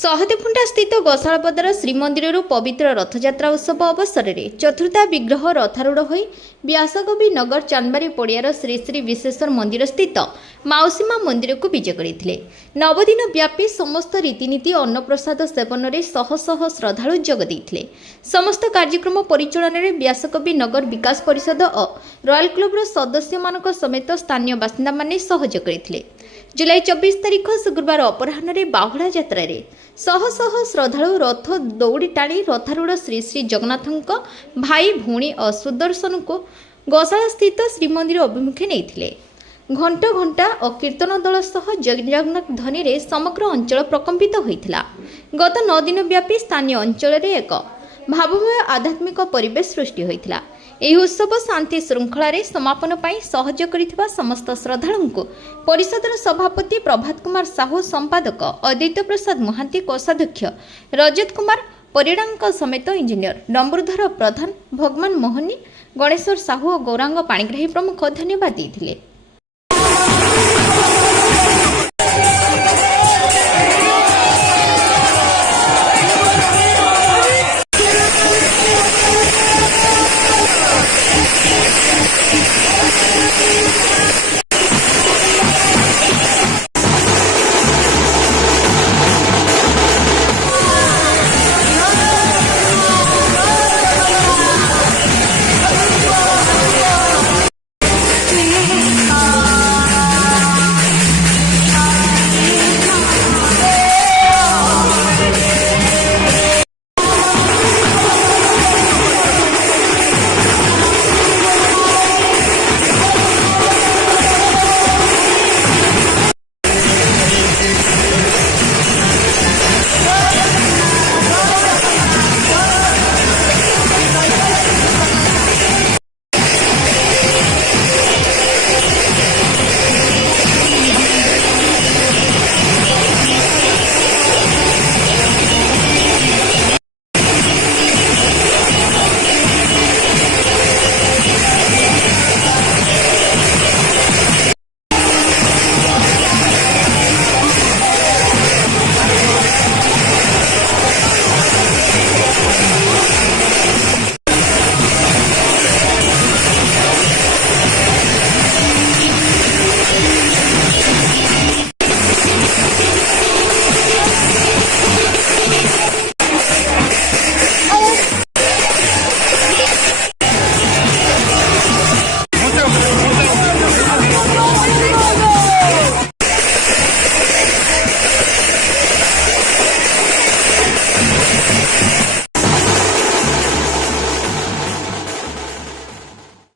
सहदेवखुंटा स्थित गोशाळापदार श्रीमंदिर पवित्र रथयात्रा उत्सव अवसर में चतुर्था विग्रह रथारूढ़ हो व्यासकवि नगर चांदबारी पड़ियार श्री श्री विश्वेश्वर मंदिर स्थित माउसीमा मंदिर को विजय करते। नवदिन व्यापी समस्त रीतिनीति अन्नप्रसाद सेवन में शह शह श्रद्धालु जोगदे। समस्त कार्यक्रम परिचालन में व्यासकवि नगर विकास परिषद और रॉयल क्लब्र सदस्य मान समेत स्थानीय बासिंदा माने सहयोग करते। जुलाई 24 तारिख शुक्रवार अपराह्न बाहुड़ा यात्रा शह शह श्रद्धालु रथ दौड़ी टाणी रथारूढ़ श्री श्री जगन्नाथ भाई भौणी और सुदर्शन को गोशाला स्थित श्रीमंदिर अभिमुखे नहीं घंट घंटा और कीर्तन दल सह जगन्नाथ ध्वनि रे समग्र अंचल प्रकंपित होता। गत 9 दिन व्यापी स्थानीय अंचल रे एक भावमय आध्यात्मिक परिवेश सृष्टि होता। ଏହି ଉତ୍ସବ ଶାନ୍ତି ଶୃଙ୍ଖଳାରେ ସମାପନ ପାଇଁ ସହଯୋଗ କରିଥିବା ସମସ୍ତ ଶ୍ରଦ୍ଧାଳୁଙ୍କୁ ପରିଷଦର ସଭାପତି ପ୍ରଭାତ କୁମାର ସାହୁ, ସମ୍ପାଦକ ଅଦ୍ୱୈତ ପ୍ରସାଦ ମହାନ୍ତି, କୋଷାଧ୍ୟକ୍ଷ ରଜତ କୁମାର ପରିଡ଼ାଙ୍କ ସମେତ ଇଞ୍ଜିନିୟର ଡମ୍ବରୁଧର ପ୍ରଧାନ, ଭଗବାନ ମୋହନୀ, ଗଣେଶ୍ୱର ସାହୁ ଓ ଗୌରାଙ୍ଗ ପାଣିଗ୍ରାହୀ ପ୍ରମୁଖ ଧନ୍ୟବାଦ ଦେଇଥିଲେ।